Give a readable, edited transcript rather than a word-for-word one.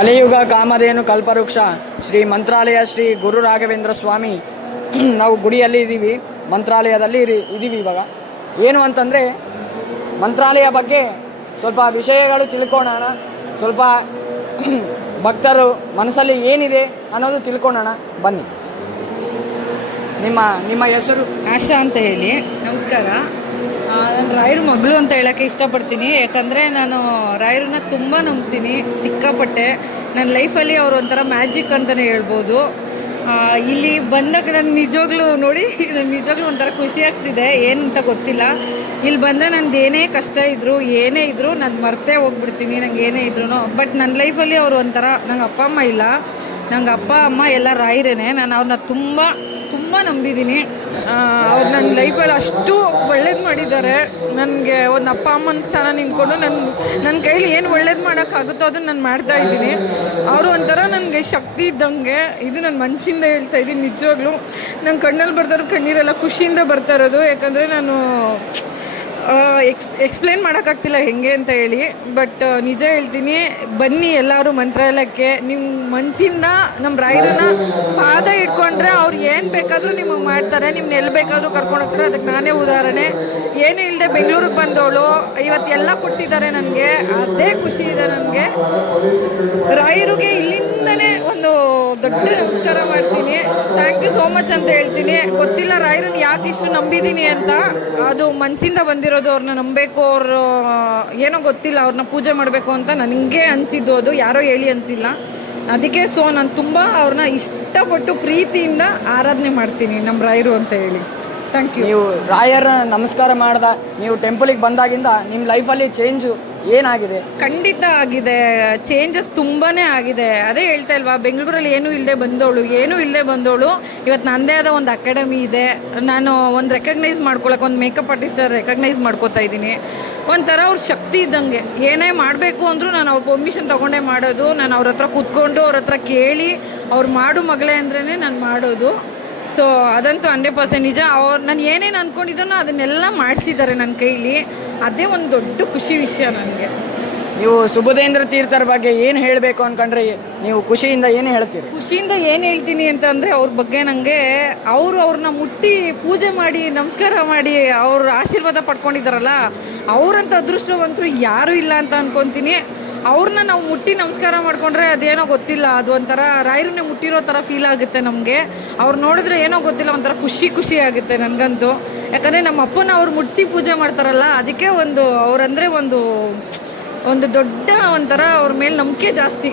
ಕಲಿಯುಗ ಕಾಮಧೇನು ಕಲ್ಪವೃಕ್ಷ ಶ್ರೀ ಮಂತ್ರಾಲಯ ಶ್ರೀ ಗುರು ರಾಘವೇಂದ್ರ ಸ್ವಾಮಿ ನಾವು ಗುಡಿಯಲ್ಲಿ ಇದ್ದೀವಿ, ಮಂತ್ರಾಲಯದಲ್ಲಿ ಇದ್ದೀವಿ. ಇವಾಗ ಏನು ಅಂತಂದರೆ ಮಂತ್ರಾಲಯ ಬಗ್ಗೆ ಸ್ವಲ್ಪ ವಿಷಯಗಳು ತಿಳ್ಕೊಳ್ಳೋಣ, ಸ್ವಲ್ಪ ಭಕ್ತರು ಮನಸ್ಸಲ್ಲಿ ಏನಿದೆ ಅನ್ನೋದು ತಿಳ್ಕೊಳ್ಳೋಣ ಬನ್ನಿ. ನಿಮ್ಮ ಹೆಸರು? ಆಶಾ ಅಂತ ಹೇಳಿ. ನಮಸ್ಕಾರ. ನಾನು ರಾಯರ ಮಗಳು ಅಂತ ಹೇಳೋಕ್ಕೆ ಇಷ್ಟಪಡ್ತೀನಿ. ಯಾಕಂದರೆ ನಾನು ರಾಯರನ್ನ ತುಂಬ ನಂಬ್ತೀನಿ, ಸಿಕ್ಕಾಪಟ್ಟೆ. ನನ್ನ ಲೈಫಲ್ಲಿ ಅವರು ಒಂಥರ ಮ್ಯಾಜಿಕ್ ಅಂತಲೇ ಹೇಳ್ಬೋದು. ಇಲ್ಲಿ ಬಂದಾಗ ನಾನು ನಿಜವಾಗ್ಲೂ ಒಂಥರ ಖುಷಿ ಆಗ್ತಿದೆ. ಏನು ಅಂತ ಗೊತ್ತಿಲ್ಲ. ಇಲ್ಲಿ ಬಂದರೆ ನಂದು ಏನೇ ಕಷ್ಟ ಇದ್ದರೂ ಏನೇ ಇದ್ದರೂ ನಾನು ಮರ್ತೇ ಹೋಗ್ಬಿಡ್ತೀನಿ, ನಂಗೆ ಏನೇ ಇದ್ರೂ. ಬಟ್ ನನ್ನ ಲೈಫಲ್ಲಿ ಅವರು ಒಂಥರ, ನಂಗೆ ಅಪ್ಪ ಅಮ್ಮ ಇಲ್ಲ, ನಂಗೆ ಅಪ್ಪ ಅಮ್ಮ ಎಲ್ಲ ರಾಯರೇನೆ. ನಾನು ಅವ್ರನ್ನ ತುಂಬ ನಂಬಿದ್ದೀನಿ. ಅವ್ರು ನನ್ನ ಲೈಫಲ್ಲಿ ಅಷ್ಟು ಒಳ್ಳೇದು ಮಾಡಿದ್ದಾರೆ. ನನಗೆ ಒಂದು ಅಪ್ಪ ಅಮ್ಮನ ಸ್ಥಾನ ನಿಂತ್ಕೊಂಡು ನನ್ನ ಕೈಲಿ ಏನು ಒಳ್ಳೇದು ಮಾಡೋಕ್ಕಾಗುತ್ತೋ ಅದನ್ನು ನಾನು ಮಾಡ್ತಾಯಿದ್ದೀನಿ. ಅವರು ಒಂಥರ ನನಗೆ ಶಕ್ತಿ ಇದ್ದಂಗೆ. ಇದು ನನ್ನ ಮನಸ್ಸಿಂದ ಹೇಳ್ತಾ ಇದ್ದೀನಿ. ನಿಜವಾಗ್ಲೂ ನನ್ನ ಕಣ್ಣಲ್ಲಿ ಬರ್ತಾ ಇರೋದು ಕಣ್ಣೀರೆಲ್ಲ ಖುಷಿಯಿಂದ ಬರ್ತಾ ಇರೋದು. ಯಾಕಂದರೆ ನಾನು ಎಕ್ಸ್ಪ್ಲೇನ್ ಮಾಡೋಕ್ಕಾಗ್ತಿಲ್ಲ ಹೆಂಗೆ ಅಂತ ಹೇಳಿ. ಬಟ್ ನಿಜ ಹೇಳ್ತೀನಿ, ಬನ್ನಿ ಎಲ್ಲರೂ ಮಂತ್ರಾಲಯಕ್ಕೆ. ನಿಮ್ಮ ಮನಸ್ಸಿಂದ ನಮ್ಮ ರಾಯರನ್ನ ಪಾದ ಇಟ್ಕೊಂಡ್ರೆ ಅವ್ರು ಏನು ಬೇಕಾದರೂ ನಿಮಗೆ ಮಾಡ್ತಾರೆ, ನಿಮ್ಮನ್ನ ಎಲ್ಲಿ ಬೇಕಾದರೂ ಕರ್ಕೊಂಡು ಹೋಗ್ತಾರೆ. ಅದಕ್ಕೆ ನಾನೇ ಉದಾಹರಣೆ. ಏನೂ ಇಲ್ಲದೆ ಬೆಂಗಳೂರಿಗೆ ಬಂದವಳು ಇವತ್ತೆಲ್ಲ ಕೊಟ್ಟಿದ್ದಾರೆ ನನಗೆ. ಅದೇ ಖುಷಿ ಇದೆ ನನಗೆ. ರಾಯರಿಗೆ ಇಲ್ಲಿಂದನೇ ಒಂದು ದೊಡ್ಡ ನಮಸ್ಕಾರ ಮಾಡ್ತೀನಿ. ಥ್ಯಾಂಕ್ ಯು ಸೋ ಮಚ್ ಅಂತ ಹೇಳ್ತೀನಿ. ಗೊತ್ತಿಲ್ಲ ರಾಯರನ್ನ ಯಾಕೆ ಇಷ್ಟು ನಂಬಿದ್ದೀನಿ ಅಂತ, ಅದು ಮನಸ್ಸಿಂದ ಬಂದಿರೋದು. ಅವ್ರನ್ನ ನಂಬಬೇಕು, ಅವರು ಏನೋ ಗೊತ್ತಿಲ್ಲ, ಅವ್ರನ್ನ ಪೂಜೆ ಮಾಡಬೇಕು ಅಂತ ನನಗೆ ಅನಿಸಿದ್ದು. ಅದು ಯಾರೋ ಹೇಳಿ ಅನಿಸಿಲ್ಲ. ಅದಕ್ಕೆ ನಾನು ತುಂಬ ಅವ್ರನ್ನ ಇಷ್ಟಪಟ್ಟು ಪ್ರೀತಿಯಿಂದ ಆರಾಧನೆ ಮಾಡ್ತೀನಿ, ನಮ್ಮ ರಾಯರು ಅಂತ ಹೇಳಿ. Thank you. ನೀವು ರಾಯರ ನಮಸ್ಕಾರ ಮಾಡ್ದ, ನೀವು ಟೆಂಪಲಿಗೆ ಬಂದಾಗಿಂದ ನಿಮ್ಮ ಲೈಫಲ್ಲಿ ಚೇಂಜು ಏನಾಗಿದೆ? ಖಂಡಿತ ಆಗಿದೆ. ಚೇಂಜಸ್ ತುಂಬಾ ಆಗಿದೆ. ಅದೇ ಹೇಳ್ತಾ ಇಲ್ವಾ, ಬೆಂಗಳೂರಲ್ಲಿ ಏನೂ ಇಲ್ಲದೆ ಬಂದವಳು ಇವತ್ತು ನನ್ನದೇ ಆದ ಒಂದು ಅಕಾಡೆಮಿ ಇದೆ. ನಾನು ಒಂದು ರೆಕಗ್ನೈಸ್ ಮಾಡ್ಕೊಳಕ್ಕೆ, ಒಂದು ಮೇಕಪ್ ಆರ್ಟಿಸ್ಟ್ ರೆಕಗ್ನೈಸ್ ಮಾಡ್ಕೋತಾ ಇದ್ದೀನಿ. ಒಂಥರ ಅವ್ರ ಶಕ್ತಿ ಇದ್ದಂಗೆ. ಏನೇ ಮಾಡಬೇಕು ಅಂದರೂ ನಾನು ಅವ್ರ ಪರ್ಮಿಷನ್ ತೊಗೊಂಡೇ ಮಾಡೋದು. ನಾನು ಅವ್ರ ಹತ್ರ ಕೂತ್ಕೊಂಡು ಅವ್ರ ಹತ್ರ ಕೇಳಿ ಅವ್ರು ಮಾಡು ಮಗಳೇ ಅಂದ್ರೇ ನಾನು ಮಾಡೋದು. ಸೊ ಅದಂತೂ 100% ನಿಜ. ನಾನು ಏನೇನು ಅಂದ್ಕೊಂಡಿದ್ದನೋ ಅದನ್ನೆಲ್ಲ ಮಾಡಿಸಿದ್ದಾರೆ ನನ್ನ ಕೈಲಿ. ಅದೇ ಒಂದು ದೊಡ್ಡ ಖುಷಿ ವಿಷಯ ನನಗೆ. ನೀವು ಸುಬುಧೇಂದ್ರ ತೀರ್ಥರ ಬಗ್ಗೆ ಏನು ಹೇಳಬೇಕು ಅಂದ್ಕೊಂಡ್ರೆ ನೀವು ಖುಷಿಯಿಂದ ಏನು ಹೇಳ್ತೀರಿ? ಖುಷಿಯಿಂದ ಏನು ಹೇಳ್ತೀನಿ ಅಂತಂದರೆ, ಅವ್ರ ಬಗ್ಗೆ ನನಗೆ ಅವ್ರನ್ನ ಮುಟ್ಟಿ ಪೂಜೆ ಮಾಡಿ ನಮಸ್ಕಾರ ಮಾಡಿ ಅವ್ರ ಆಶೀರ್ವಾದ ಪಡ್ಕೊಂಡಿದ್ದಾರಲ್ಲ, ಅವರಂಥ ಅದೃಷ್ಟವಂತರು ಯಾರೂ ಇಲ್ಲ ಅಂತ ಅಂದ್ಕೊತೀನಿ. ಅವ್ರನ್ನ ನಾವು ಮುಟ್ಟಿ ನಮಸ್ಕಾರ ಮಾಡಿಕೊಂಡ್ರೆ ಅದೇನೋ ಗೊತ್ತಿಲ್ಲ, ಅದು ಒಂಥರ ರಾಯರನ್ನೇ ಮುಟ್ಟಿರೋ ಥರ ಫೀಲ್ ಆಗುತ್ತೆ ನಮಗೆ. ಅವ್ರು ನೋಡಿದ್ರೆ ಏನೋ ಗೊತ್ತಿಲ್ಲ, ಒಂಥರ ಖುಷಿ ಆಗುತ್ತೆ ನನಗಂತೂ. ಯಾಕಂದರೆ ನಮ್ಮ ಅಪ್ಪನ ಅವ್ರು ಮುಟ್ಟಿ ಪೂಜೆ ಮಾಡ್ತಾರಲ್ಲ, ಅದಕ್ಕೆ ಅವರಂದರೆ ಒಂದು ದೊಡ್ಡ ಒಂಥರ ಅವ್ರ ಮೇಲೆ ನಂಬಿಕೆ ಜಾಸ್ತಿ.